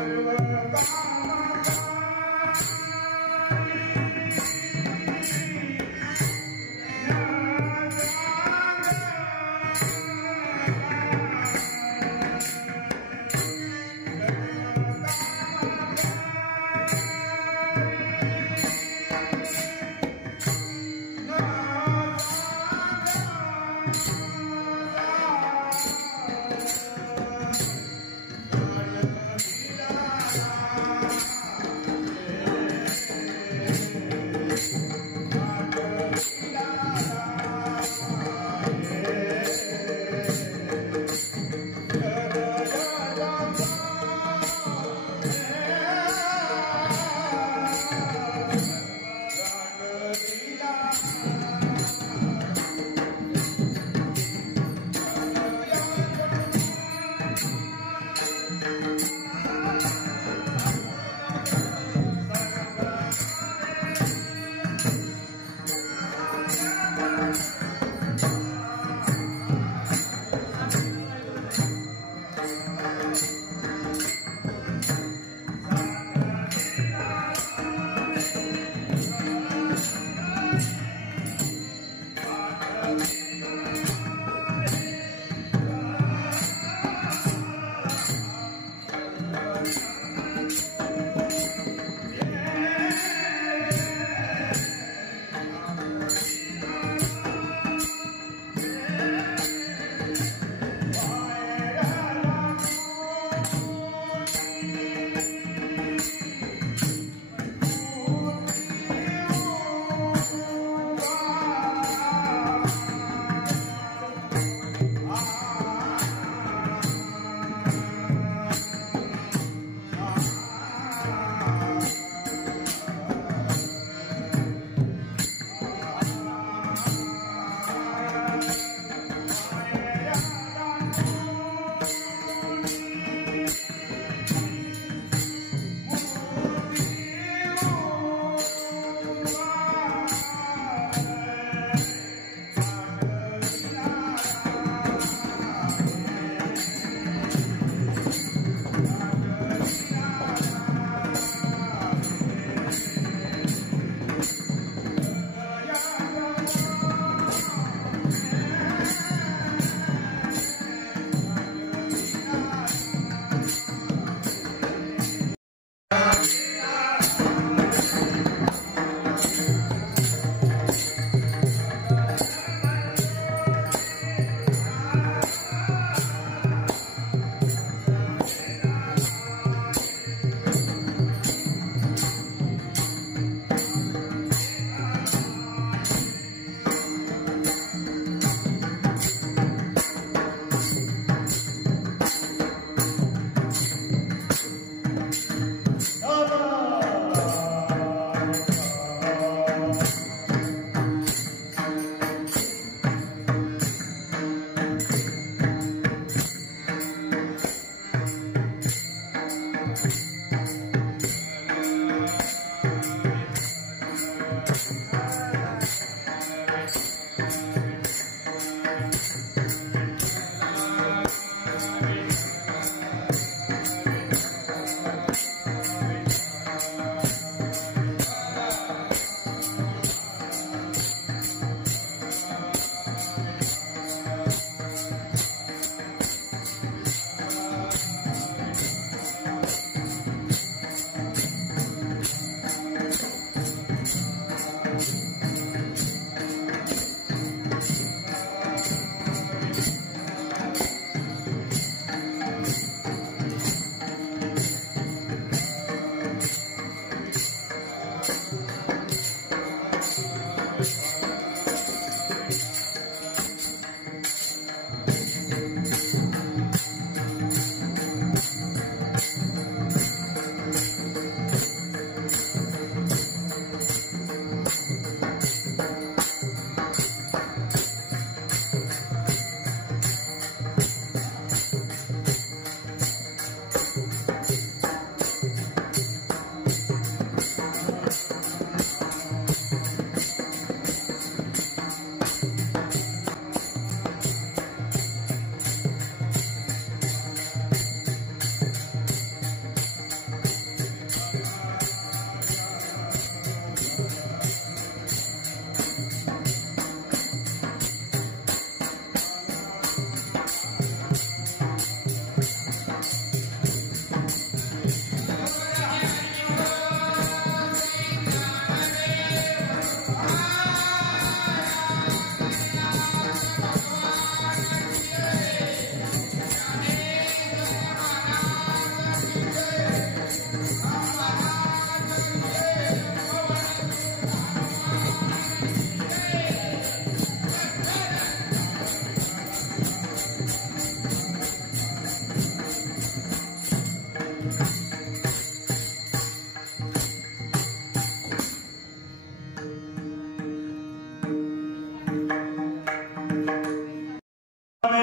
Hare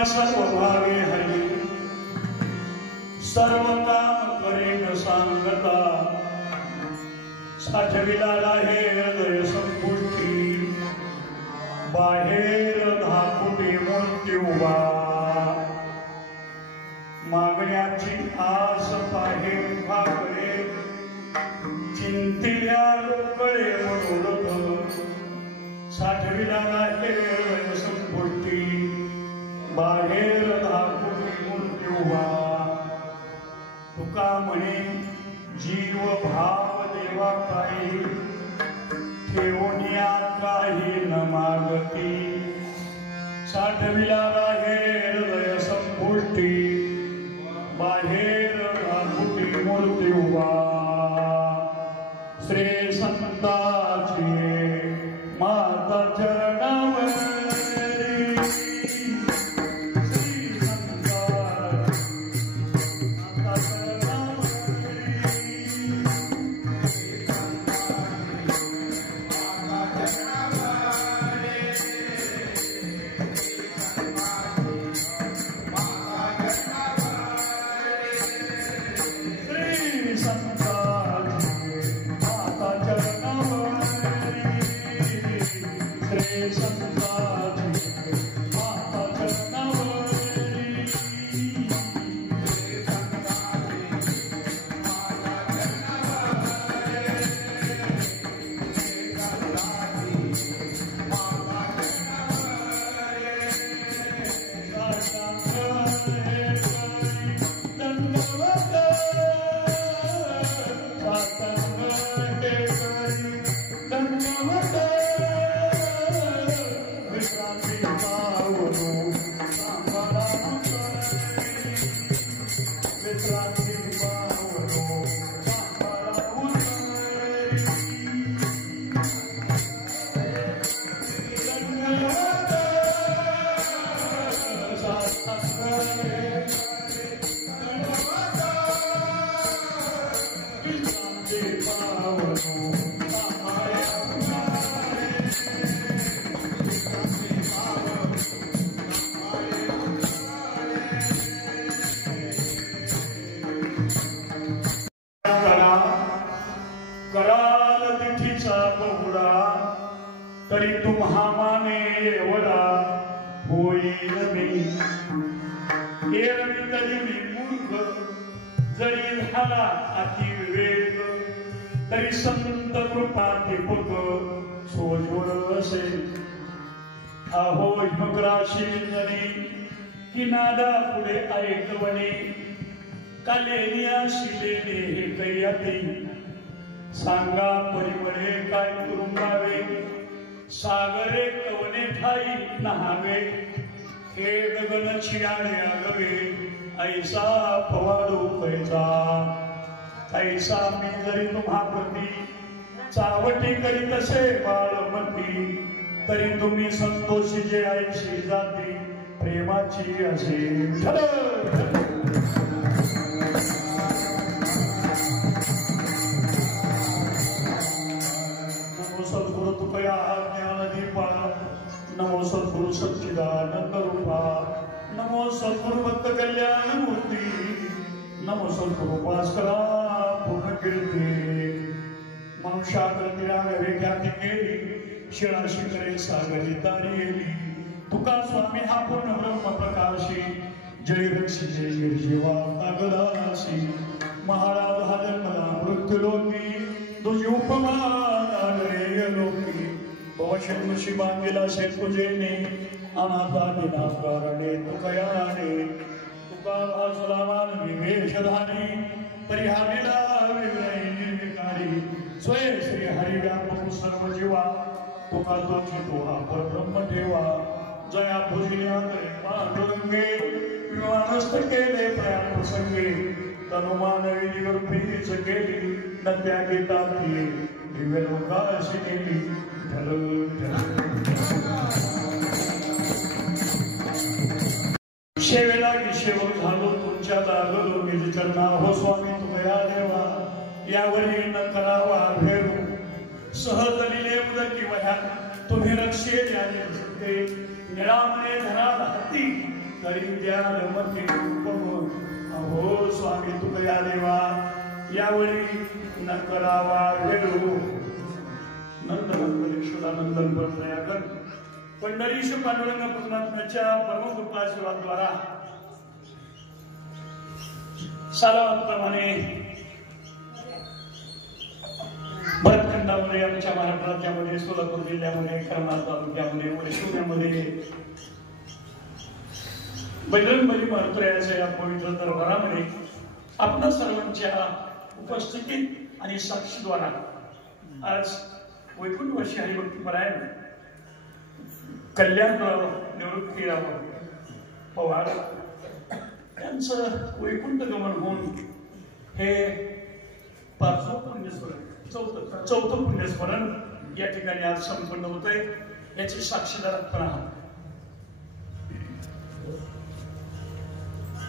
सर्वभागे Hari सर्व काम करेन सांगता साठविला आहे हृदय संपुष्टी बाहेर धापुटे मूर्ती उभा मागण्याची आस पाहे भागले चिंतिल्या रोकळे मनोरथ साठविला आहे हृदय संपुष्टी बाहेर धापुटी मूर्ती उभा तुका म्हणे जीव भाव देवा काही ठेवूनिया काही न मागती साठविला आहे हृदय संपुष्टी बाहेर धापुटी मूर्ती उभा श्री संताची माता चरणावर कराल तिथीचा बहुडा तरी तुम्हा माने एवढा होईल मी एरवी तरी मी मूर्ख जरी झाला अति विवेक तरी संत कृपा दीपक सोजवळ असे अहो हिमग्राशी जनी की नादा पुढे ऐकवणे कालेनिया शिलेने हे कैयाती सांगा परिमळे काय करुंगावे सागरे कवने ठाई नहावे हे गगन चियाणे आगवे ऐसा फवाडू कैसा ऐसा मी जरी तुम्हा प्रती चावटी करीत असे बाळमती तरी तुम्ही संतोषी जे ऐशी जाती प्रेमाची असे सद्गुरु तुकया ज्ञानदीपा नमो सद्गुरु सच्चिदानंद रूपा नमो सद्गुरु भक्त कल्याण मूर्ती नमो सद्गुरु भास्करा पूर्ण कीर्ती मनुष्यात निरागरे ख्याती केली शिळा शिखरे सागरी तारी येली तुका स्वामी हा पूर्ण ब्रह्म प्रकाशी जय रक्षी जय निर्जीवा तागदासी महाराज हा जन्मला मृत्यू लोकी तुझी उपमा लोकी भवशेषी बांधिला शे तुझेने अनाथा दिना कारणे तुकयाने तुका भासलामान विवेशधारी परिहारीला विनय निर्विकारी स्वय श्री हरि व्यापक सर्व जीवा तुका तोची तो हा परब्रह्म ठेवा जया भुजिया करे पांडुरंगे विमानस्थ केले प्रयाण प्रसंगे तनुमान विधीवर प्रीच केली नद्या गीतातली दिव्य लोकाशी केली शेवेला की शेवक झालो तुमच्या लागलो निज चरणा हो स्वामी तुकया देवा यावरी न करावा भेरू सहज लिले मुदती वह्या तुम्ही रक्षे द्याले झुके निळामणे धनाला हाती तरी द्याल मती अहो स्वामी तुकया देवा यावरी न करावा भेरू नंदनंदन यशोदानंदन परमयागन पंढरीश पांडुरंग परमात्म्याच्या परमकृपाशीर्वादाद्वारा सालाप्रमाणे भरतखंडामध्ये आमच्या महाराष्ट्र राज्यामध्ये सोलापूर जिल्ह्यामध्ये करमाळ तालुक्यामध्ये वैष्णवमध्ये बजरंगबली मारुतीच्या या पवित्र दरबारामध्ये आपणा सर्वांच्या उपस्थितीत आणि साक्षीद्वारा आज वैकुंठवासी हरिभक्तीपरायण कल्याणराव निवृत्तीराव पवार यांचं वैकुंठ गमन होऊन हे पाचवं पुण्यस्मरण चौथं पुण्यस्मरण या ठिकाणी आज संपन्न होत आहे याची साक्षीदार आपण आहात.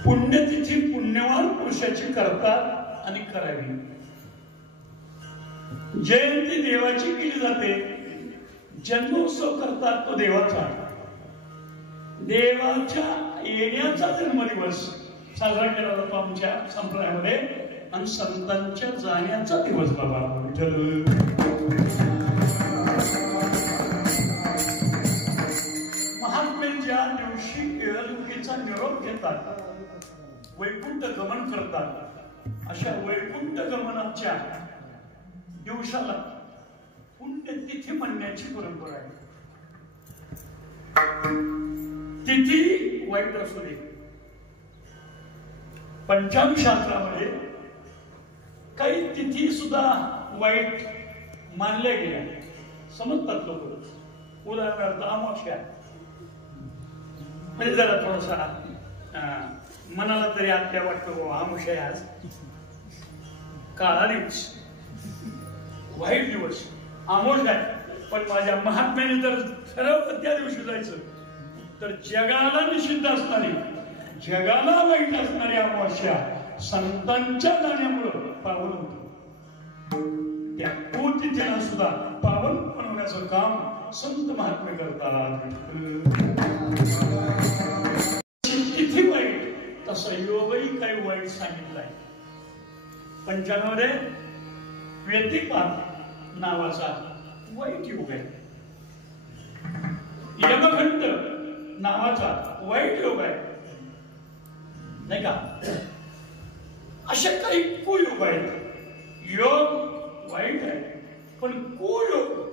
पुण्यतिथी पुण्यवान पुरुषाची करतात आणि करावी. जयंती देवाची केली जाते. जन्मोत्सव करतात तो देवाचा. देवाच्या येण्याचा जन्मदिवस साजरा केला जातो आमच्या संप्रदायामध्ये आणि संतांच्या जाण्याचा दिवस बाबा विठ्ठल. महात्मे ज्या दिवशी निरंकीचा निरोप घेतात वैकुंठ गमन करतात अशा वैकुंठ गमनाच्या दिवसाला पुण्यतिथी म्हणण्याची परंपरा आहे. तिथी वाईट असू दे. पंचांग शास्त्रामध्ये काही तिथी सुद्धा वाईट मानल्या गेल्या समजतात लोक. उदाहरणार्थ अमावस्या म्हणजे जरा थोडासा मनाला तरी आत्या वाटतो अमावस्या आज काळा दिवस वाईट दिवस अमावस्या. पण माझ्या महात्म्याने जर ठरवलं त्या दिवशी जायचं तर जगाला निषिद्ध असणारी जगाला वाईट असणारी अमावस्या संतांच्या जाण्यामुळं पावन होतं. त्या तिथीला सुद्धा पावन बनवण्याचं काम संत महात्मे करतात. तिथी वाईट तसं योगही काही वाईट सांगितलंय. पंचांगामध्ये व्यतिपात नावाचा वाईट योग आहे. यमखंड नावाचा वाईट योग आहे नाही का. असे काही कुयोग आहेत. योग वाईट आहे पण कुयोग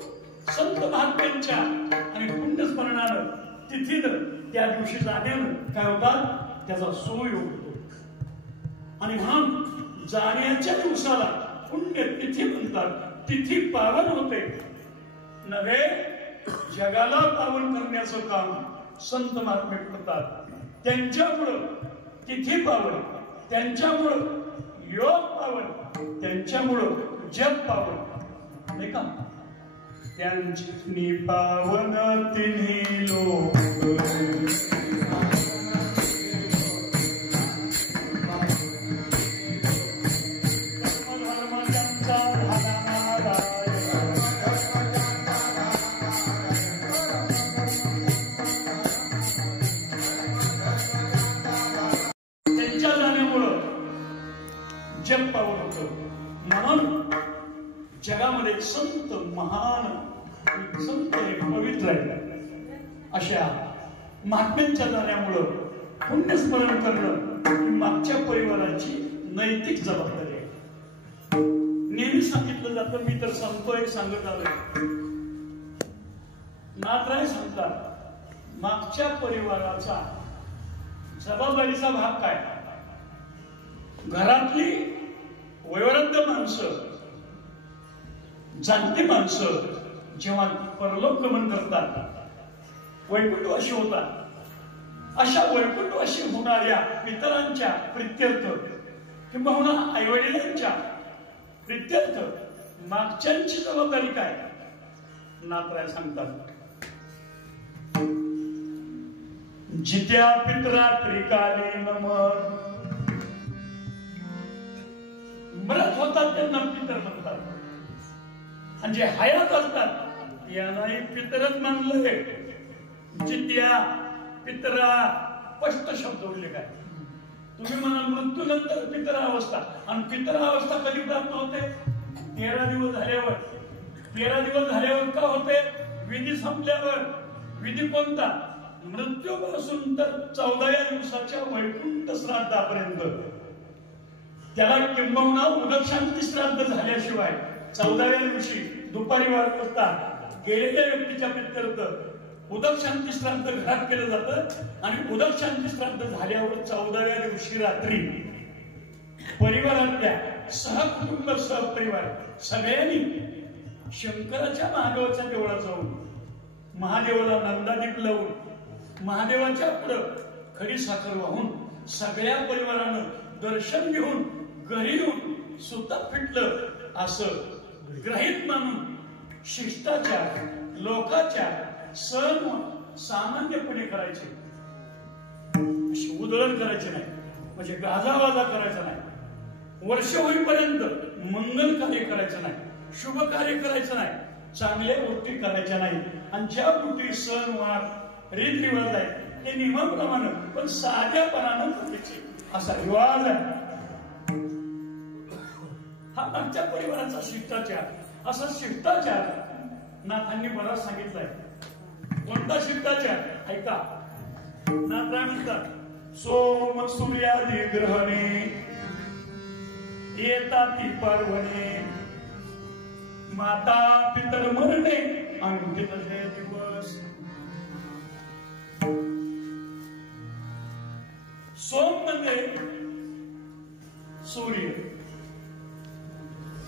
संत महात्म्यांच्या आणि पुण्यस्मरणानं तिथीनं त्या दिवशी जाण्यानं काय होतात त्याचा सुयोग होतो. आणि म्हणून जाण्याच्या दिवसाला पुण्यतिथी म्हणतात. तिथी पावन होते नव्हे जगाला पावन करण्याचं काम संत महात्मे करतात. त्यांच्यामुळं तिथी पावन, त्यांच्यामुळं योग पावन, त्यांच्यामुळं जग पावन नाही का. त्यांची पावन तिन्ही लोक जग पावन होतं. म्हणून जगामध्ये संत महान संत पवित्र आहे अशा महात्म्यांच्या जाण्यामुळं पुण्यस्मरण करणं ही मागच्या परिवाराची नैतिक जबाबदारी आहे. नेहमी सांगितलं जातं मी तर सांगतोय सांगत आलोय. नाथराय सांगतात मागच्या परिवाराचा जबाबदारीचा भाग काय. घरातली वयोवृद्ध माणसं जाणती माणसं जेव्हा परलोक गमन करतात वैकुंठवासी होतात अशा वैकुंठवासी होणाऱ्या पितरांच्या प्रित्यर्थ किंबहुना आईवडिलांच्या प्रित्यर्थ मागच्यांची जबाबदारी काय. नाथराय सांगतात जित्या पित्रा त्रिकाली नमन मरत होतात त्यांना पितर म्हणतात, आणि जे हयात असतात यांनाही पितरच मानलंय. जित्या पितरा स्पष्ट शब्द उल्लेख आहे. तुम्ही म्हणाल मृत्यूनंतर पितरावस्था, आणि पितरावस्था कधी प्राप्त होते? 13 दिवस झाल्यावर. 13 दिवस झाल्यावर का होते? विधी संपल्यावर. विधी कोणता? मृत्यूपासून तर 14व्या दिवसाच्या वैकुंठ श्राद्धापर्यंत. त्याला किंबहुना उदकशांती श्राद्ध झाल्याशिवाय 14व्या दिवशी दुपारी 12 वाजता गेलेल्या व्यक्तीच्या प्रित्यर्थ उदक शांती श्राद्ध घरात केलं जातं, आणि उदक शांती श्राद्ध झाल्यावर 14व्या दिवशी रात्री परिवारातल्या सहकुटुंब सहपरिवार सगळ्यांनी शंकराच्या महादेवाच्या देवळात जाऊन महादेवाला नंदादीप लावून महादेवाच्या पुढं खडी साखर वाहून सगळ्या परिवारानं दर्शन घेऊन घरी येऊन सुतक फिटलं असं ग्रहित मानून शिष्टाचार लोकाचार सण सामान्यपणे करायचे. उधळण करायचे नाही, म्हणजे गाजावाजा करायचा नाही. वर्ष होईपर्यंत मंगल कार्य करायचं नाही, शुभ कार्य करायचं नाही, चांगल्या गोष्टी करायच्या नाही. आणि ज्या गोष्टी सण वार रीतरिवाज आहे ते नियमाप्रमाणे पण साध्यापणानं करायचे, असा रिवाज आहे. हा आमच्या परिवाराचा शिष्टाचार. असा शिष्टाचार नाथांनी बराच सांगितलाय. कोणता शिष्टाचार? ऐका. नाथ काय म्हणतात? सोम सूर्यादी ग्रहणे येताती पर्वणे माता पितर मरणे अंकित हे दिवस. सोम म्हणजे सूर्य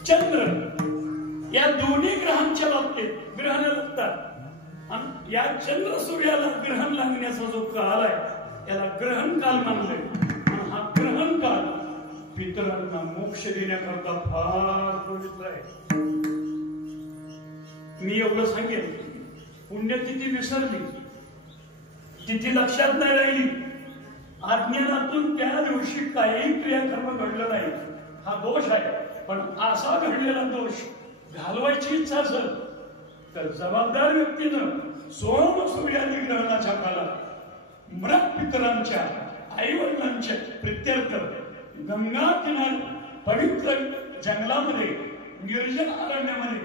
चंद्र, या दोन्ही ग्रहांच्या बाबतीत ग्रहण लागतात. आणि या चंद्र सूर्याला ग्रहण लागण्याचा जो काल आहे याला ग्रहण काल मानलंय. आणि हा ग्रहण काल पितरांना मोक्ष देण्याकरता फार पवित्र आहे. मी एवढं सांगेन, पुण्यतिथी विसरली, तिथी लक्षात नाही राहिली, अज्ञानातून त्या दिवशी काही क्रियाकर्म घडलं नाही, हा दोष आहे. पण असा घडलेला दोष घालवायची इच्छा असेल तर जबाबदार व्यक्तीनं सोम सूर्यादी ग्रहणाच्या काळात मृत पितरांच्या आईवडिलांच्या प्रित्यर्थ गंगा किनारी पवित्र जंगलामध्ये निर्जन अरण्यामध्ये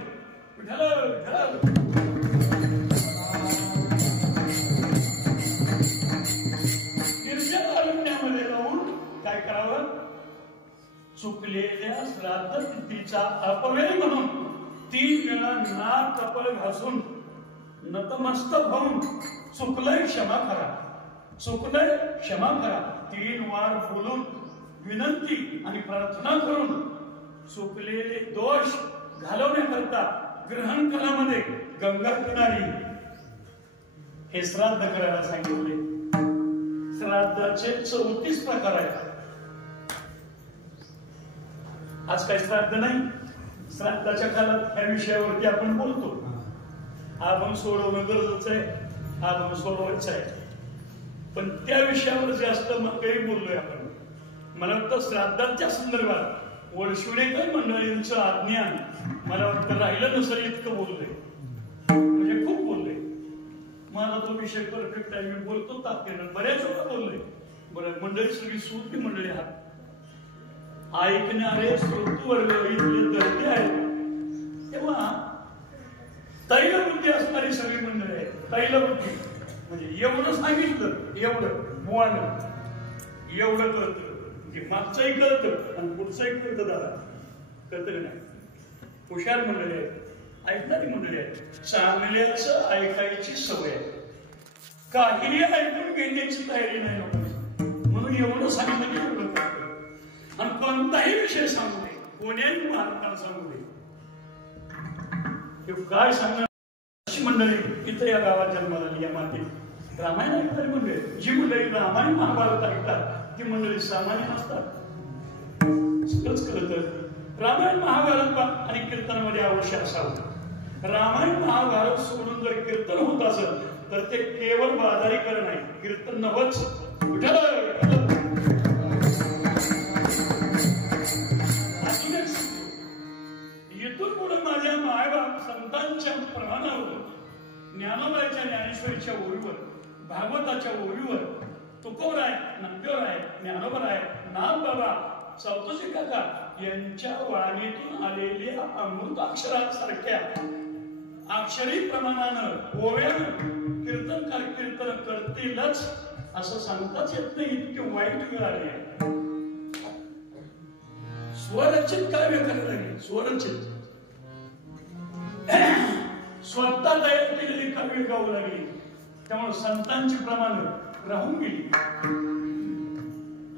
निर्जन अरण्यामध्ये जाऊन काय करावं? चुकलेल्या श्राद्ध तिथीचा अपव्यय म्हणून 3 वेळा नाक कपाळ घासून नतमस्तक होऊन चुकलंय क्षमा करा, चुकलंय क्षमा करा 3 वार बोलून विनंती आणि प्रार्थना करून चुकलेले दोष घालवण्याकरता ग्रहण कालामध्ये गंगा किनारी हे श्राद्ध करायला सांगितले. श्राद्धाचे 34 प्रकार आहेत. आज काही श्राद्ध नाही. श्राद्धाच्या काळात या विषयावरती आपण बोलतो. आपण सोडवणं गरजेचं आहे, आपण सोडवायचं आहे. पण त्या विषयावर जास्त काही बोललोय आपण. मला वाटतं श्राद्धाच्या संदर्भात वडशिवणेकर मंडळींचं अज्ञान मला वाटतं राहिलं नसेल इतकं बोललोय, म्हणजे खूप बोललोय. मला तो विषय परफेक्ट आहे, मी बोलतो ताकदीनं, बऱ्याच वेळा बोललोय. बरं, मंडळी सगळी सूती मंडळी आहात, ऐकणारे श्रोतूवर्ग इथले दर्दी आहेत, तेव्हा तैलबुद्धी असणारी सगळी मंडळी आहे. तैलबुद्धी म्हणजे एवढं सांगितलं, एवढं बुवानं एवढं कळतं, म्हणजे मागचंही कळतं आणि पुढचंही कळतं. दादा कळतं नाही. हुशार मंडळी आहेत, ऐकणारी मंडळी आहेत, चांगल्याच ऐकायची सवय आहे, काहीही ऐकून घेण्याची तयारी नाही लोकांची. म्हणून एवढं सांगितलं की एवढं कळतं. आणि कोणताही विषय सांगू नये, कोण्याही महात्मा सांगू नये. काय सांगणार? अशी मंडळी इथं या गावात जन्माला आली, या मातीत रामायण ऐकणारी मंडळी, जी मंडळी रामायण महाभारत ऐकतात ती मंडळी सामान्य नसतात. सगळंच कळतं. रामायण महाभारत आणि कीर्तनामध्ये अवश्य असावं. रामायण महाभारत सोडून जर कीर्तन होत असेल तर ते केवळ बाजारीकरण आहे, कीर्तन नवच. अजून ज्ञानोबाच्या ज्ञानेश्वरीच्या ओळीवर, भागवताच्या ओळीवर तुकोबराय, नंदीवराय, ज्ञानोबराय, नामबाबा, चौतुसी काका यांच्या वाणीतून आलेल्या अमृत अक्षरांसारख्या अक्षरी प्रमाणानं ओव्यानं कीर्तनकार कीर्तन करतीलच असं सांगताच येत नाही. इतके वाईट वेळ आले. स्वरचित काव्य करायला लागले. स्वरचित स्वतः तयार केलेली काव्य गाऊ लागली. त्यामुळे संतांची प्रमाण राहून गेली.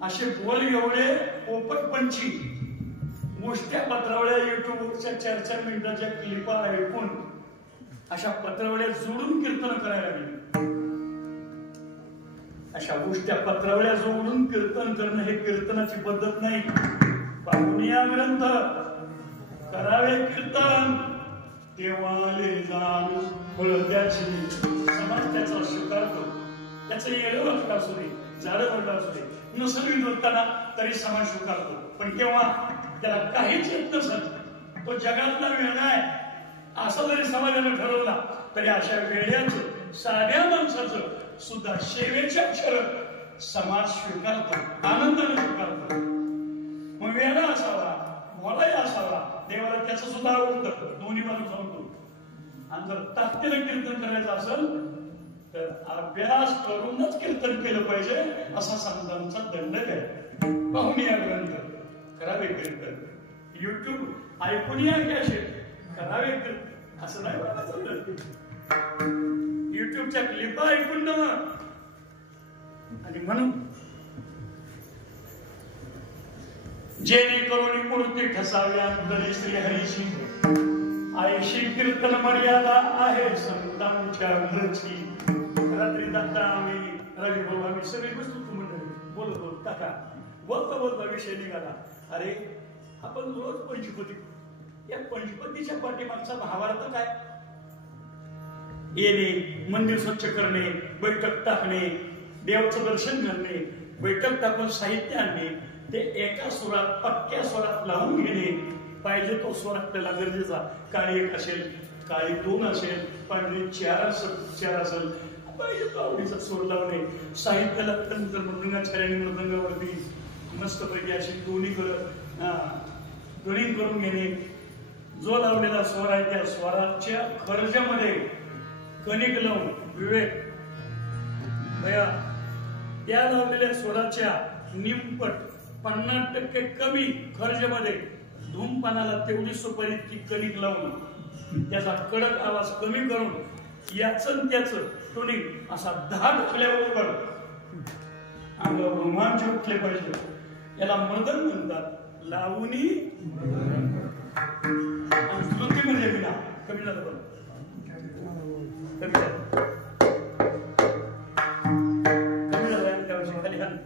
असे बोल एवढे पोपटपंची गोष्टी पत्रावळ्या युट्यूबवरच्या 4-4 मिनिटाच्या क्लिपा ऐकून अशा पत्रावळ्या जोडून कीर्तन करायला लागली. अशा गोष्टी पत्रावळ्या जोडून कीर्तन करणं हे कीर्तनाची पद्धत नाही. पाहुनिया ग्रंथ करावे कीर्तन तेव्हाले जाणू फळद्याची. समाज त्याचा स्वीकारतो. त्याचं येडं वाटलं असू दे, झाडं वाटलं असू दे, नसली बोलताना तरी समाज स्वीकारतो. पण केव्हा त्याला काहीच येत नसत, तो जगातला वेडा आहे असं जरी समाजाने ठरवला तरी अशा वेड्याचं, साध्या माणसाचं सुद्धा सेवेचे अक्षर समाज स्वीकारतो, आनंदाने स्वीकारतो. मग वेडा असावा, भोळाही असावा, देवाला त्याचं सुद्धा आवडतं. दोन्ही बाजू सांगतो. आणि जर ताकदीनं कीर्तन करायचं असेल तर अभ्यास करूनच कीर्तन केलं पाहिजे असा संतांचा दंडक आहे. पाहुनिया ग्रंथ करावे कीर्तन. युट्यूब ऐकून या की असे करावे कीर्तन असं नाही म्हणायचं. युट्यूबच्या क्लिपा ऐकून ना. आणि म्हणून जेणेकरून मूर्ती ठसाव्या अंतरी श्रीहरीची आयशी कीर्तन मर्यादा आहे संतांच्या घरची. रात्री दादा आम्ही राजूभाऊ आम्ही सगळी बसलो मंडळी बोलत होतो. काका बोलता बोलता विषय निघाला. अरे आपण रोज पंचपती, या पंचपतीच्या पाठीमागचा भावार्थ काय? येणे, मंदिर स्वच्छ करणे, बैठक टाकणे, देवाचं दर्शन करणे, बैठक टाकून साहित्य आणणे, ते एका सुरात पक्क्या स्वरात लावून घेणे. पाहिजे तो स्वर आपल्याला गरजेचा. काळी 1 असेल, काळी 2 असेल, पांढरी 4 असेल, पाहिजे तो आवडीचा स्वर लावणे. साहित्याला तंत्र मृदंगाच्या आणि मृदंगावरती मस्तपैकी अशी ध्वनी करून घेणे. जो लावलेला स्वर आहे त्या स्वराच्या खर्जामध्ये कणिक लावून विवेक भया त्या लावलेल्या स्वराच्या निमपट 50% कमी खर्जामध्ये धूमपानाला तेवढी सुपारी ती कणिक लावून त्याचा कडक आवाज कमी करून याचं त्याचं टोनिक असा 10 टकल्याबरोबर अंगावर रोमांच उठले पाहिजे. याला मृदंग म्हणतात. लावणी आणि श्रुतीमध्ये विना कमी झालं बरं कमी झालं त्याविषयी खाली हान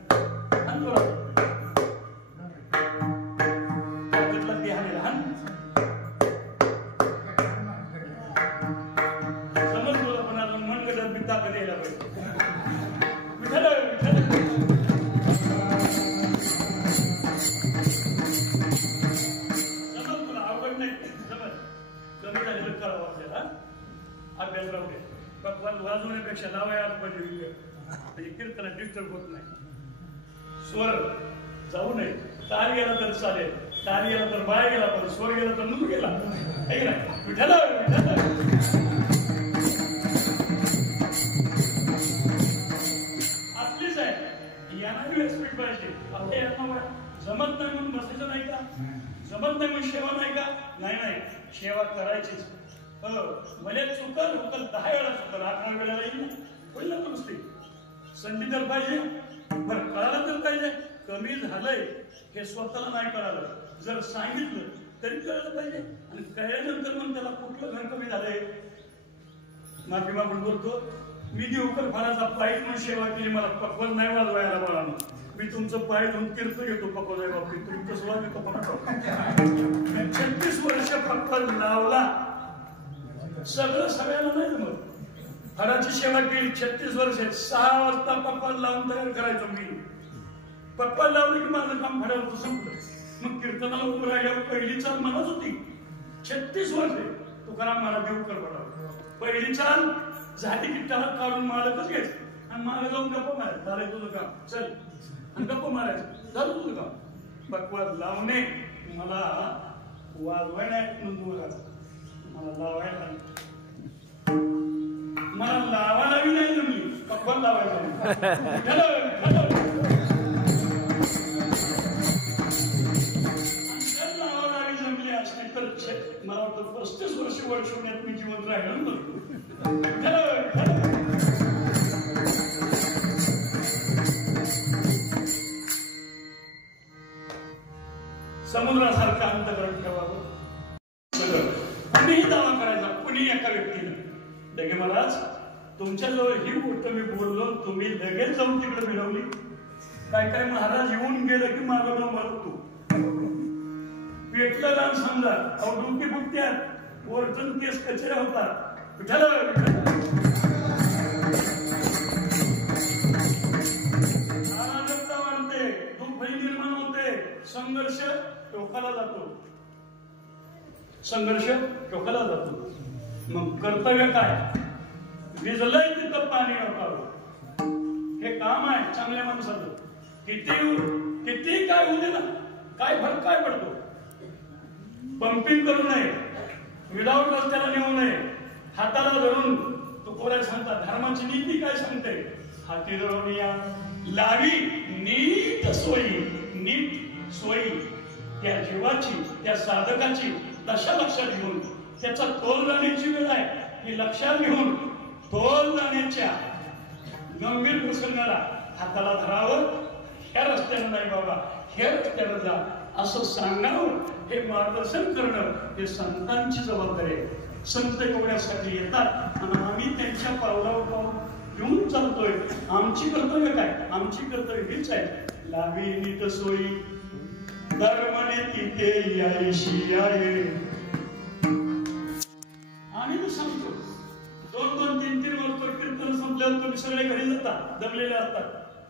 अभ्यास राहू दे. वाजवण्यापेक्षा लावायला पाहिजे म्हणजे कीर्तनात डिस्टर्ब होत नाही. स्वर जाऊ नये. ताल गेला तर चालेल, ताल गेला तर बाय गेला, पण स्वर गेला तर नूर गेला. विठाला आपलीच आहे. यांना व्यासपीठ पाहिजे. आपल्या यांना जमत नाही म्हणून बसायचं नाही का? जमत नाही म्हणून सेवा नाही का? नाही, सेवा करायचीच. भले चुकल होतं 10 वेळा चुकल, 11 वेळेला येईल ना, होईल ना दुरुस्ती. संधी तर पाहिजे, बरं कळालं तर पाहिजे. कमी झालंय हे स्वतःला नाही कळालं, जर सांगितलं तरी कळलं पाहिजे. आणि कळल्यानंतर मग त्याला कुठलं घर कमी झालंय माफी मागून बोलतो. मी देवकर फळाचा पायी म्हणून सेवा केली, मला पक्वल नाही वाजवायला मला. मी तुमचं पाय धुवून कीर्तन घेतो पक्वल बाबतीत, तुम्ही कसं वाजवतो पक्वल. 36 वर्ष पक्वल लावला. सगळं सगळ्याला नाही जमत. फळाची सेवा केली 36 वर्ष. 6 वाजता पक्वाल लावून तयार करायचो मी. पक्वाल लावलं की माझं काम फळावरचं संपलं. मग कीर्तनाला उभं राहिल्यावर पहिली चाल मलाच होती. 36 वर्षे तुकाराम मला देवकर पडावं. पहिली चाल झाली की टाळ काढून मालकच घ्यायचं आणि मागे जाऊन गप्पा मारायचं. झालंय तुझं काम, चल. आणि गप्पा मारायचं, झालं तुझं काम. बकवास लावणे मला वाजवाय नाही म्हणून मला लावायला मला लावायला बी नाही जमली, बकवास लावायचं. मला वाटतं 35 वर्ष वर्षवण्यात मी जिवंत राहिलो. समुद्रासारखं अंतकरण ठेवावं सगळं आम्हीही दावा करायचा कुणी एका व्यक्तीनं. लगे महाराज तुमच्याजवळ ही गोष्ट मी बोललो, तुम्ही लगेच जाऊन तिकडे मिळवली. काय काय महाराज येऊन गेलं की मागं न मरतो पेटलं राम समजा. अहो डुंकी फुटत्यात, वरतून केस कचऱ्या होतात. अराजकता वाढते, दुःख निर्माण होते, संघर्ष टोकाला जातो. संघर्ष टोकाला जातो. मग कर्तव्य काय? भिजलंय तिथं पाणी वाकावं, हे काम आहे चांगल्या माणसाचं. किती काय होऊ दे ना, काय फरक काय पडतो? पंपिंग करू नये, विदाऊट रस्त्याला नेऊ नये, हाताला धरून तुकोऱ्या सांगतात. धर्माची नीती काय सांगते? हाती धरून या, लावी नीट सोयी. नीट सोयी त्या जीवाची, त्या साधकाची दशा लक्षात घेऊन, त्याचा तोल जाण्याची वेळ आहे ही लक्षात घेऊन, तोल जाण्याच्या गंभीर प्रसंगाला हाताला धरावं. ह्या रस्त्यानं नाही बाबा, ह्या रस्त्यानं जा असं सांगावं, हे मार्गदर्शन करणं हे संतांची जबाबदारी आहे. संत एवढ्यासाठी येतात आणि आम्ही त्यांच्या पावलावर पाऊल घेऊन चालतोय. आमची कर्तव्य काय? आमची कर्तव्य हीच आहे, लावी नीट सोयी धर्मने तिथे यायशी आहे. आम्ही तर सांगतो 2-2, 3-3 वर्ष कीर्तन संपल्यावर तुम्ही सगळे घरी जाता, दमलेले असतात.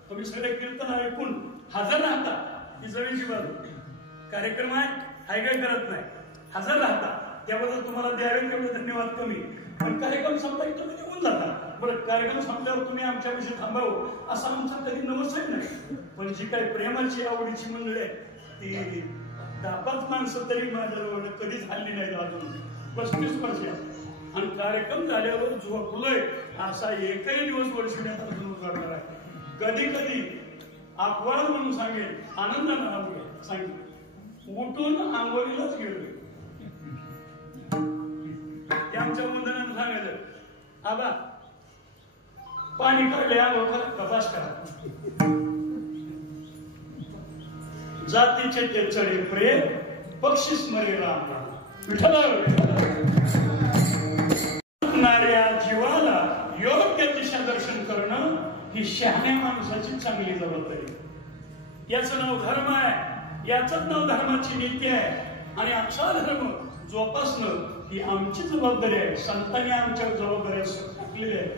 तुम्ही सगळे कीर्तन ऐकून हजर राहता, ही जवळची बाजू. कार्यक्रम आहे हाय काय करत नाही, हजर राहता, त्याबद्दल तुम्हाला द्यावे तेवढे धन्यवाद कमी. पण कार्यक्रम संपला की तुम्ही निघून जाता. बरं, कार्यक्रम संपल्यावर तुम्ही आमच्याविषयी थांबावं असा आमचा कधी नवसच नाही. पण जी काही प्रेमाची आवडीची मंडळी आहे ती 10-5 माणसं तरी माझ्याजवळ कधीच हल्ली नाही अजून 35 वर्ष. आणि कार्यक्रम झाल्यावर झोपलोय असा एकही दिवस वर्षभरात अजून उजाडणार आहे. कधी कधी अखबार म्हणून सांगेल, आनंदानं सांगेल, उठून आंघोळीलाच गेलो. ते आमच्या मुलांना सांगायचं, आबा पाणी काढले आंघोळ कपास करा. जातीचे ते चढे प्रेम पक्षी स्मरे राम विठ्ठला. जीवाला योग्य दिशा दर्शन करणं ही शहाण्या माणसाची चांगली जबाबदारी. याचं नाव धर्म आहे, याच नाव धर्माची नीती आहे. आणि आमचा धर्म जोपासणं ही आमची जबाबदारी आहे. संतांनी आमच्या जबाबदाऱ्या टाकलेल्या आहेत,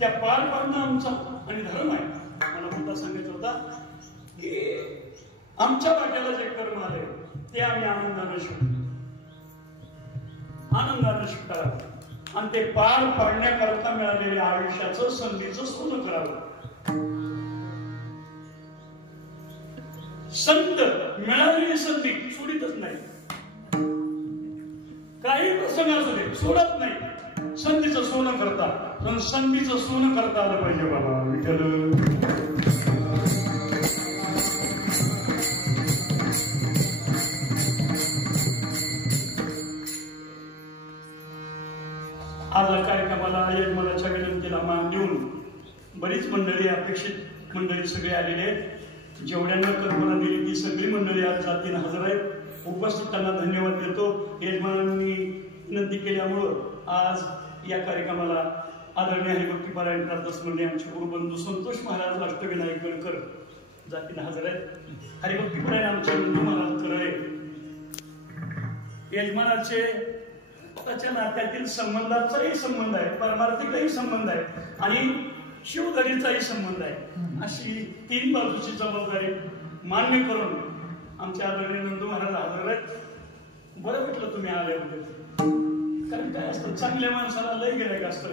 त्या पार पाडणं आमचा आणि धर्म आहे. मला मुद्दा सांगायचा होता की आमच्या वाट्याला जे कर्म आले ते आम्ही आनंदानं शिकू, आनंदानं शिकावं आणि ते पार पाडण्याकरता मिळालेल्या आयुष्याचं संधीचं सोनं करावं. संत मिळालेली संधी सोडितच नाही, काही प्रसंग असू दे सोडत नाही. संधीचं सोनं करता, पण संधीचं सोनं करता आलं पाहिजे बाबा विठ्ठल. आज कार्यक्रमाला यजमानाच्या विनंतीला मान देऊन बरीच मंडळी, अपेक्षित मंडळी सगळे आलेले आहेत. जेवढ्यांना कल्पना दिली ती सगळी मंडळी आज जातीनं हजर आहेत. उपस्थितांना धन्यवाद देतो. यजमानांनी विनंती केल्यामुळं आज या कार्यक्रमाला आदरणीय हरिभक्तीपरायण प्रार्थना मंडळी आमचे गुरुबंधू संतोष महाराज अष्टविनायक गणकर जातीनं हजर आहेत. हरिभक्तीपरायण आमचे बंधू महाराज करळे यजमानाचे त्याच्या नात्यातील संबंधाचाही संबंध आहे, परमार्थिकही संबंध आहे आणि शिवधरीचाही संबंध आहे. अशी 3 बाजूची जबाबदारी मान्य करून आमच्या आदरणीय नंदू महाराज हजर आहेत. बरं वाटलं तुम्ही आल्याबद्दल. कारण काय असतं, चांगल्या माणसाला लय गिराईक असतं.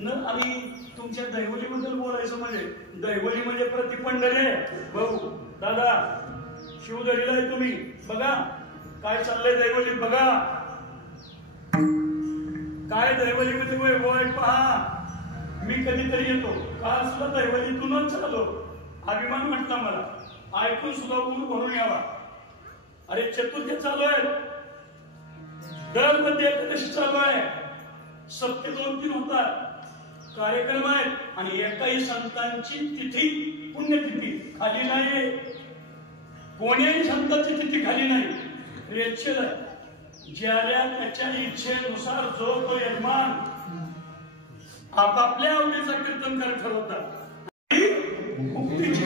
न आम्ही तुमच्या दैवलीबद्दल बोलायचं म्हणजे दैवली म्हणजे प्रतिपंढरी आहे भाऊ दादा शिवदरीला आहे तुम्ही बघा काय चाललंय दैवलीत बघा काय दैवलीमध्ये वैभव आहे पहा मी कधीतरी येतो काल सुद्धा दैवलीतूनच आलो अभिमान म्हटला मला ऐकून सुद्धा ऊन भरून यावा अरे चतुर्थी चालू आहे दर मध्ये एकादशी चालू आहे सप्ते 2-3 होतात कार्यक्रम आहेत आणि एकाही संतांची तिथी पुण्यतिथी खाली नाही कोण्याही संतांची तिथी खाली नाही रेचेल आहे ज्याला त्याच्या इच्छेनुसार जो तो यजमान आपापल्या आवडीचा कीर्तनकार ठरवतात मुक्तीची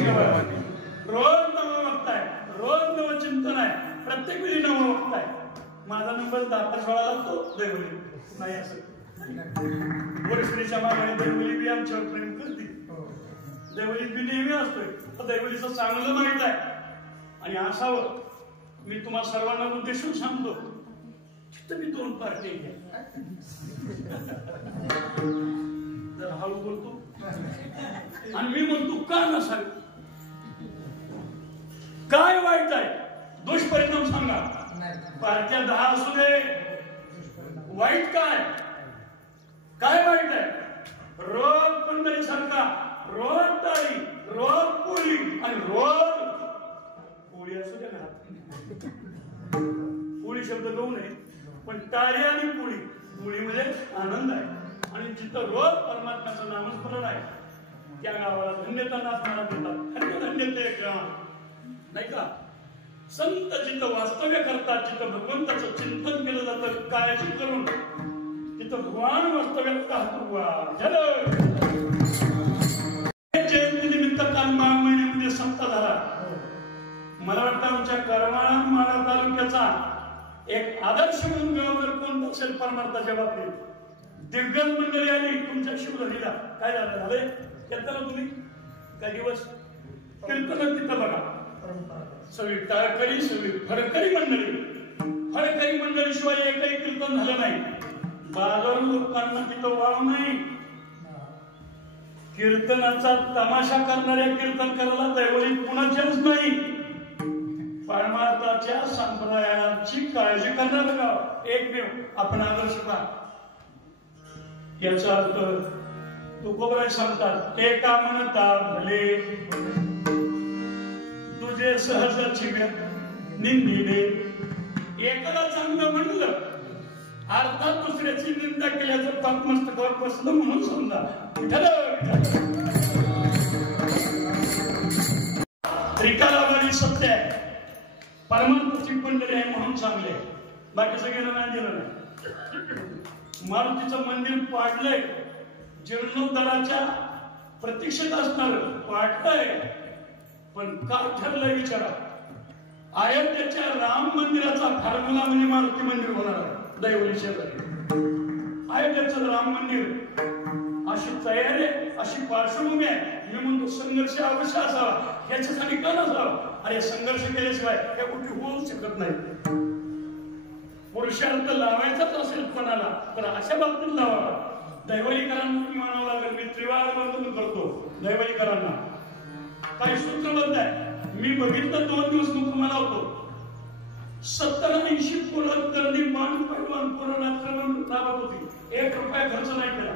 रोज नवं बघताय रोज नवं चिंतन आहे प्रत्येक वेळी नवं बघताय माझा नंबर 10 लागतो दैवली नाही असं वर्षीच्या मागे दैवली बी आमच्यावर प्रेम करते दैवली बी नेहमी असतोय दैवलीचं चांगलं माहित आहे आणि असावं मी तुम्हाला सर्वांना उद्देशून सांगतो तिथं मी 2 पार्टी घ्या जर हळू बोलतो आणि मी म्हणतो का नसावी काय वाईट आहे दुष्परिणाम सांगा पार्ट्या 10 असू दे वाईट काय वाईट आहे रोज पंढरीसारखा रोज टाळी रोज पोळी आणि रोज पोळी असू द्या घरात पोळी शब्द घेऊ नये पण टाळी आणि पोळी म्हणजे आनंद आहे आणि जिथं रोज परमात्म्याचं नामस्मरण आहे त्या गावाला धन्यता नाचणारा देतात धन्यते नाही का संत जिथं वास्तव्य करतात जिथं भगवंताचं चिंतन केलं जातं काळजी करून तिथं भगवान वास्तव्यात जयंती निमित्त काल माघ महिन्यामध्ये सप्ताह झाला मला वाटतं आमच्या करमाळा माढा तालुक्याचा एक आदर्श म्हणून गाव जर कोणता असेल परमार्थाच्या बाबतीत दिग्गज मंडळी आली तुमच्या शिवधरीला काय झालं येतं ना तुम्ही काही दिवस कीर्तन तिथं बघा सगळी टाळकरी सगळी फडकरी मंडळी शिवाय एकही कीर्तन झालं नाही बाजार लोकांना तिथं वाव नाही कीर्तनाचा तमाशा करणाऱ्या कीर्तनकाराला दैवलीत कुणाच्याच नाही परमार्थाच्या संप्रदायाची काळजी करणारं गाव एकमेव आपण आदर्श पहा याचा अर्थ तुकोबराय सांगतात एका म्हणता भले तुझे सहज निंदिले एकाला चांगलं म्हणलं अर्थात दुसऱ्याची निंदा केल्याचं पाप मस्तकावर बसलं म्हणून समजा त्रिकालावादी सत्य आहे परमार्थाची पंढरी आहे म्हणून चांगले बाकीचं गेलं नाही गेलं नाही मारुतीचं मंदिर पाडलंय जीर्णोद्धाराच्या प्रतीक्षेत असणार पाडलंय पण का ठरलंय विचारा अयोध्येच्या राम मंदिराचा फॉर्म्युला म्हणजे मारुती मंदिर होणार आहे दैवली शेजारी अयोध्येचं राम मंदिर अशी तयारी आहे अशी पार्श्वभूमी आहे मी म्हणतो संघर्ष अवश्य असावा याच्यासाठी का नसावा अरे संघर्ष केल्याशिवाय या गोष्टी होऊ शकत नाही पुरुषार्थ लावायचाच असेल कोणाला तर अशा बाबतीत लावावा दैवलीकरांना मानावं लागेल मी त्रिवार वर्णन करतो दैवलीकरांना काही सूत्रबद्ध आहे मी बघितलं 2 दिवस मुक्कामाला होतो 70-80 पोरं गर्दी मान पैलवान पोरं राबत होती 1 रुपया खर्च नाही केला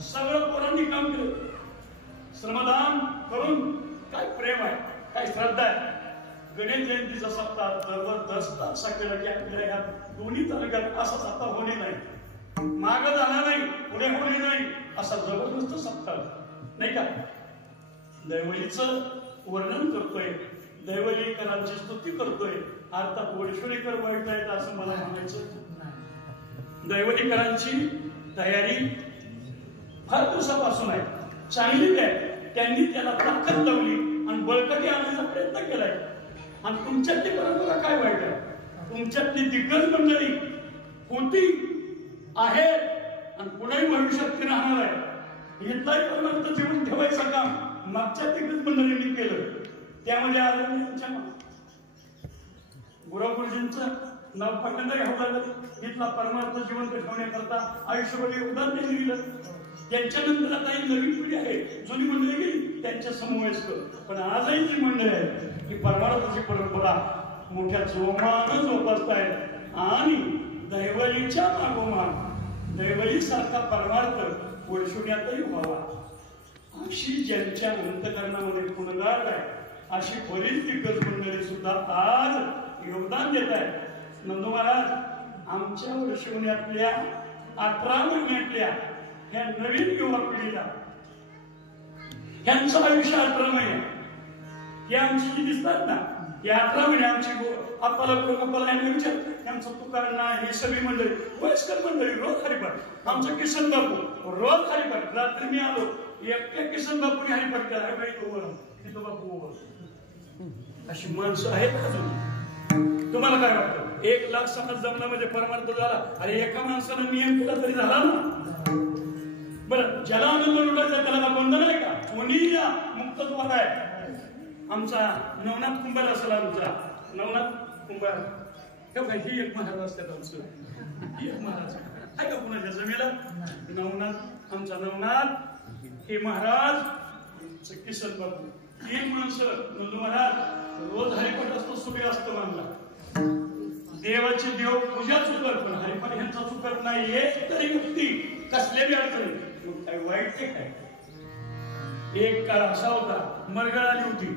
सगळं पोरांनी काम केलं श्रमदान करून काय प्रेम आहे काय श्रद्धा आहे गणेश जयंतीचा सप्ताह जबरदस्त असा केला की आपल्या ह्या दोन्ही तालुक्यात असाच आता होणे नाही माग झाला नाही पुढे होणे नाही असा जबरदस्त सप्ताह नाही का दैवलीचं वर्णन करतोय दैवलीकरांची स्तुती करतोय अर्थात वडीश्वरीकर वाईट आहेत असं मला म्हणायचं दैवलीकरांची तयारी फार दिवसापासून आहे चांगली आहे त्यांनी त्याला ताकद लावली आणि बळकटी आणण्याचा प्रयत्न केलाय आणि तुमच्यातली परंपरा काय वाईट आहे तुमच्यातली दिग्गज मंडळी होती आहे आणि पुढेही भविष्यात ती राहणार आहे इथलाही परमार्थ जीवन ठेवायचं काम मागच्या दिग्गज मंडळींनी केलं त्यामध्ये आदरणीयांच्या गुरुजींचं नाव पहिल्यांदा घ्यावं लागलं इथला परमार्थ जिवंत ठेवण्याकरता आयुष्यभर योगदान त्यांनी दिलं त्यांच्यानंतर आता ही नवीन पिढी आहे, जुनी मंडळी गेली त्यांच्या समवयस्कर, पण आजही जी मंडळी आहे ही परमार्थाची परंपरा मोठ्या जोमानं जोपासतायत आणि दैवलीच्या मागोमाग दैवली सारखा परमार्थ वर्षुण्यातही व्हावा अशी ज्यांच्या अंतकरणामध्ये पुनगार आहे अशी बरीच दिग्गज मंडळी सुद्धा आज योगदान देत आहेत. नंदू महाराज आमच्या वर्षवण्यातल्या 18 महिन्यातल्या ह्या नवीन युवा पिढीला ह्यांचं आयुष्य 18 महिने हे आमची जी दिसतात ना हे 18 महिने आमची आपल्याला विचार त्यांचं तुकारणा ही सगळी मंडळी वयस्कर मंडळी रोज हरिपाठ. आमचं किसन बापू रोज हरिपाठ. रात्री मी आलो एकट्या किसन बापूने हरिपाठ केला तिथं बापू अशी माणसं आहेत अजून. तुम्हाला काय वाटतं 1 लाख समाज जमला म्हणजे परमार्थ झाला? अरे एका माणसानं नियम केला तरी झाला ना. बरं ज्याला आनंद लुटायचा त्याला बंद नाही का? कोणी या मुक्तत्वात आहे. आमचा नवनाथ कुंभार असेल आमचा नवनाथ कुंभार ही एक महाराज असतात आमचं. ही एक महाराज आहे का कुणाच्या जमेला? नवनाथ आमचा नवनाथ हे महाराज किसन बापू ही माणसं नंदू महाराज रोज हरिपाठ असतो सुबे असतो मानला. देवाची देव पूजा चुकत पण हरिपाठ ह्यांचा चुकत नाही. एक तरी व्यक्ती कसले बी अडचणी काय वाईट ते काय. एक काळ असा होता मरगळ आली होती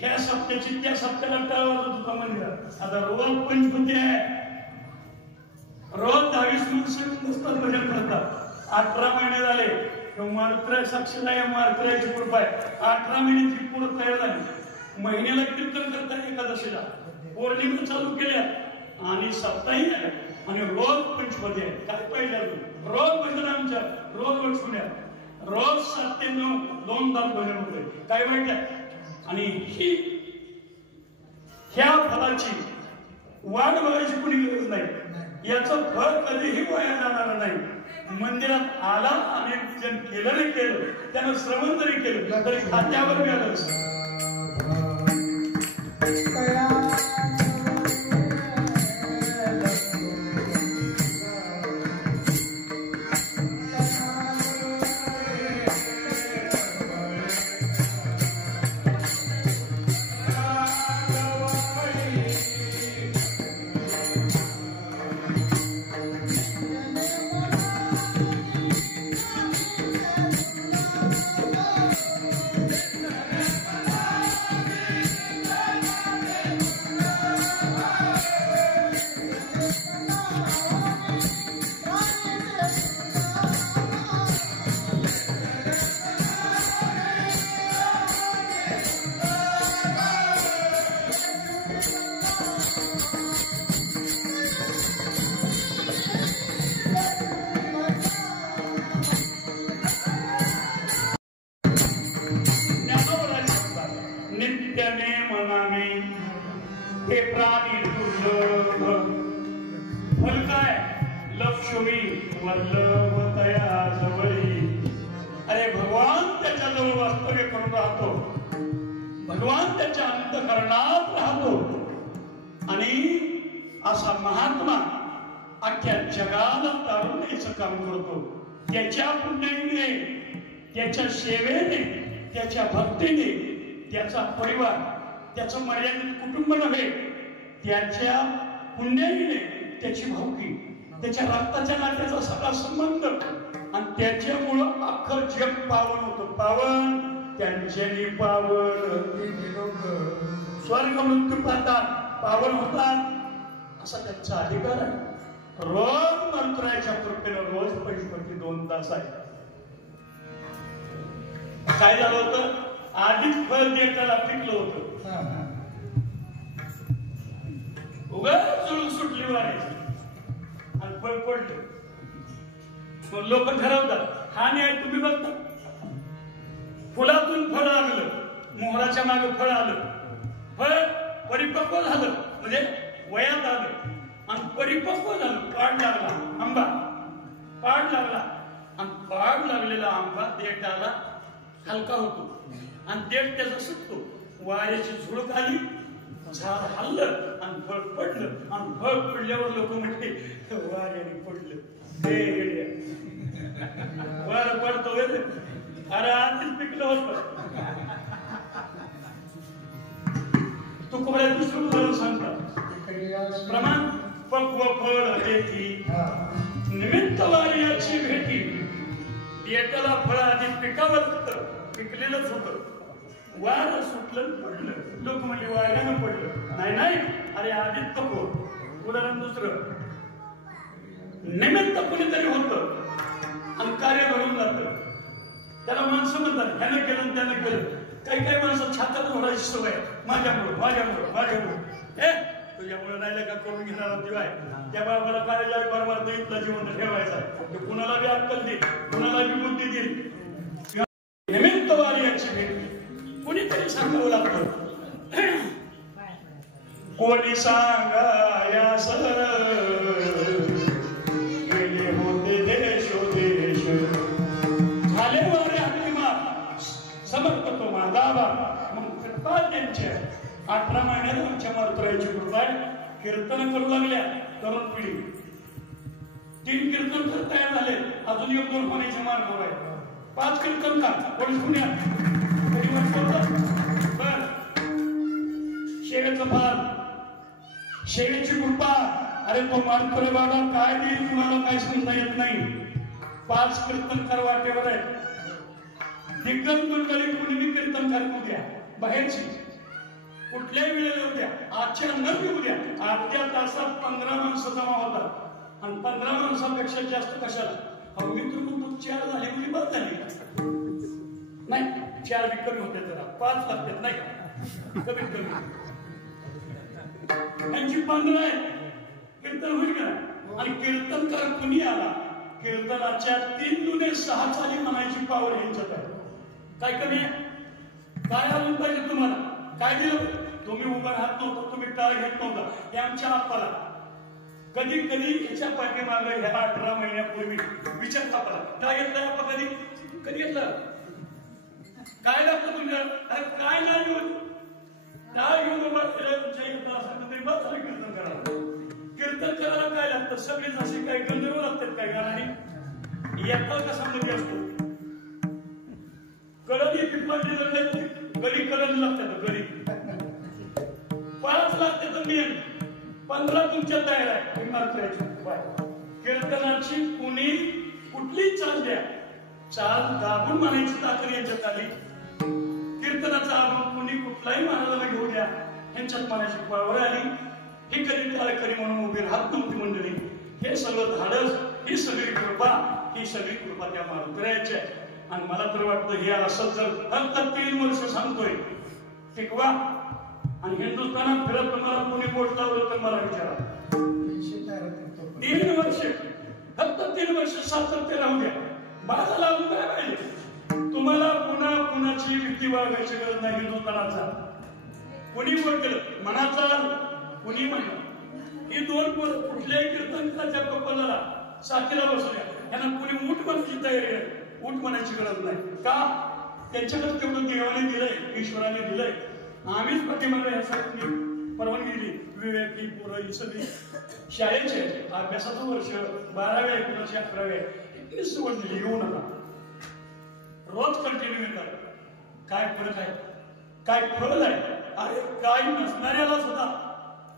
ह्या सप्त्याची त्या सप्त्याला टाळ वाजत होता मंदिरात. आता रोज पंचपती आहे रोज 22 माणसं नसतात भजन करतात. 18 महिने झाले मारुत्राय साक्षीला या मारुत्रायची कृपा आहे. 18 महिन्याची पूर्ण तयार झाली. महिन्याला कीर्तन करतात एकादशीला पौर्णिमा चालू केल्या आणि सप्ताही आहे आणि रोज पंचपती आहे. काय पाहिजे अजून रोज भजन आमच्या रोज वटसुण्या रोज 7 ते 9 2 तास भजन होते. काय वाईट आहे. आणि ही ह्या फळाची वाट बघायची कुणी गरज नाही. याचं फळ कधीही वाया जाणार नाही. मंदिरात आला आणि जन केलं नाही केलं त्यानं श्रवण जरी केलं तरी खात्यावर मिळालं. अरे भगवान त्याच्या जवळ वास्तव्य करून राहतो. भगवान त्याच्या अंतःकरणात राहतो आणि असा महात्मा अख्ख्या जगाला तारून न्यायचं काम करतो. त्याच्या पुण्याने त्याच्या सेवेने त्याच्या भक्तीने त्याचा परिवार त्याचं मर्यादित कुटुंब नव्हे त्याच्या पुण्याने त्याची भावकी त्याच्या रक्ताच्या नात्याचा सगळा संबंध आणि त्याच्यामुळं अख्खं जग पावन होतं. पावन त्यांच्यानी पावन स्वर्ग मृत्यू पाहतात पावन होतात असा त्यांचा अधिकार आहे. रोज मंत्राच्या कृपेनं रोज पंचपती 2 तास आहे. काय झालं होतं आधीच फळ देताना पिकलं होतं उगाच जुळून सुटली वाढायची आणि फळ पडलं. मग लोक ठरवतात हा न्याय तुम्ही बघता. फुलातून फळ आलं मोहराच्या मागे फळ आलं फळ परिपक्व झालं म्हणजे वयात आलं आणि परिपक्व झालं. पाड लागला आंबा पाड लागला आणि पाड लागलेला आंबा देठाला हलका होतो आणि देठ त्याचा सुटतो. वाऱ्याची झुळूक आली झाड हल्लं आणि फळ पडलं आणि फळ पडल्यावर लोक म्हटले वाऱ्याने पडलं. वार अरे आधीच पिकलं होतं. तुकोबऱ्यात दुसरं उदाहरण सांगतात. प्रमाण पक्व फळ देती निमित्त वार्याची भेटी. एकाला फळ आधी पिकावत होतं, पिकलेलंच होतं. वार सुटलं पडलं, लोक म्हणजे वाऱ्यानं पडलं. नाही नाही, अरे आधीच पक्व. उदाहरण दुसरं, निमित्त कोणीतरी होतं आणि कार्य घडून जातं. त्याला माणसं म्हणतात ह्यानं केलं त्यानं केलं. काही काही माणसं छातात ओढायची सवय, माझ्यामुळं माझ्यामुळं माझ्यामुळं. हे तुझ्यामुळे नाही का करून घेणारा जीव आहे. त्या बाबाला काय जाय बरोबर इथला जिवंत ठेवायचा. तो कुणाला बी अक्कल देईल, कुणाला बी बुद्धी देईल. निमित्त वार्याची भेट कुणीतरी सांगावं लागतं. कोणी सांगाया सर गेले होते देशोदेश. झाले वारे अग्निमा समर्थ तो माधावा. मग त्यांच्या 18 महिन्यात आमच्या मारुतीची कृपा आहे. कीर्तन करू लागल्या तरुण पिढी. 3 कीर्तनकार तयार झाले, अजून 1-2 होण्याचे मार्गावर आहे. 5 कीर्तनकार कोणी पुण्यात कधी वाटतं. बर शेळीचं फार, शेळीची कृपा. अरे तो मारुती बाबा काय देईल तुम्हाला काय सांगता येत नाही. 5 कीर्तनकार वाटेवर आहेत. दिग्गज मंडळी कुणी बी कीर्तनकार उद्या बाहेरची कुठल्याही वेळेला उद्या, आजच्या अंदर येऊ द्या. अर्ध्या तासात 15 माणसं जमा होतात आणि 15 माणसांपेक्षा जास्त कशाला. अहो मी तर 4 झाले म्हणजे बस झाली नाही. 4 बी कमी होते, जरा 5 लागतात नाही का, कमीत कमी. त्यांची 15 आहे, कीर्तन होईल का. आणि कीर्तनकार कुणी आला, कीर्तनाच्या 3 दुने 6 चाली म्हणायची पावर यांच्यात आहे. काय कमी आहे, काय आलं पाहिजे तुम्हाला, काय दिलं. तुम्ही उभं राहत नव्हतं, तुम्ही टाळ घेत नव्हता. हे आमच्या आप्पाला कधी कधी याच्या पाठीमागे ह्या 18 महिन्यापूर्वी विचार तापला. टाळ घेतला आप्पा कधी कधी घेतला. काय लागतं तुमच्या, काय नाही होत. टाळ घेऊन उभा तुमच्या इथं असं तरी बस झालं कीर्तन करायला. कीर्तन करायला काय लागतं, सगळेच असे काही गंधर्व लागतात काय गाणी. याचा कसा मध्ये असतो कळणी पिंपळची जर गरी कळणी लागतात. गरी 5 लागतात मेन, 15 तुमच्या तयार आहे. कीर्तनाची कुणी कुठली चाल द्या, चाल दाबून म्हणायची ताकद यांच्यात आली. कीर्तनाचा आरोप कुणी कुठलाही महाराजाला घेऊ द्या, यांच्यात म्हणायची पावर आली. ही कधी करी म्हणून उभी राहत नव्हती मंडळी. हे सगळं धाडस, ही सगळी कृपा, ही सगळी कृपा त्या मारुतीची आहे. आणि मला तर वाटतं हे असं जर फक्त 3 वर्ष सांगतोय टिकवा. आणि हिंदुस्थानात फिरत तुम्हाला कोणी बोट लावलं तर मला विचारा. 3 वर्ष, फक्त 3 वर्ष सातत्य राहू द्या. माझा लागून काय पाहिजे. तुम्हाला पुन्हा कुणाची भीती बाळगायची गरज नाही. हिंदुस्थानाचा कुणी बोट केलं मनाचा, कुणी म्हणलं. ही 2 पोरं कुठल्याही कीर्तनाच्या कपालाला साथीला बसल्या, यांना कुणी मूठ बनायची तयारी आहे. उठ म्हणायची गरज नाही. का, त्यांच्याकडे तेवढं देवाने दिलंय, ईश्वराने दिलंय. आम्हीच पाठीमागे यासाठी परवानगी दिली. विवेकी पोरं ही सगळी शाळेचे अभ्यासाचं वर्ष 12व्या 11च्या 11व्या 19 सोड दिली. येऊ नका, रोज कंटिन्यू येतात. काय फरक आहे, काय फळ आहे. अरे काय नसणाऱ्याला सुद्धा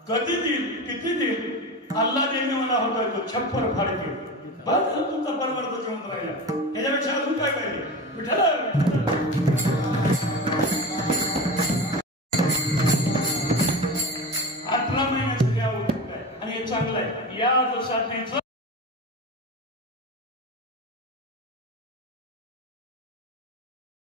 कधी देईल, किती देईल, अल्ला देणे मला होता तो छप्पर फाडके. बस तुमचा परमार्थ जेवण राहिला. याच्यापेक्षा अजून काय पाहिजे. विठ्ठल 18 महिन्याचं द्यावं आणि हे चांगलं आहे. या साधनेचं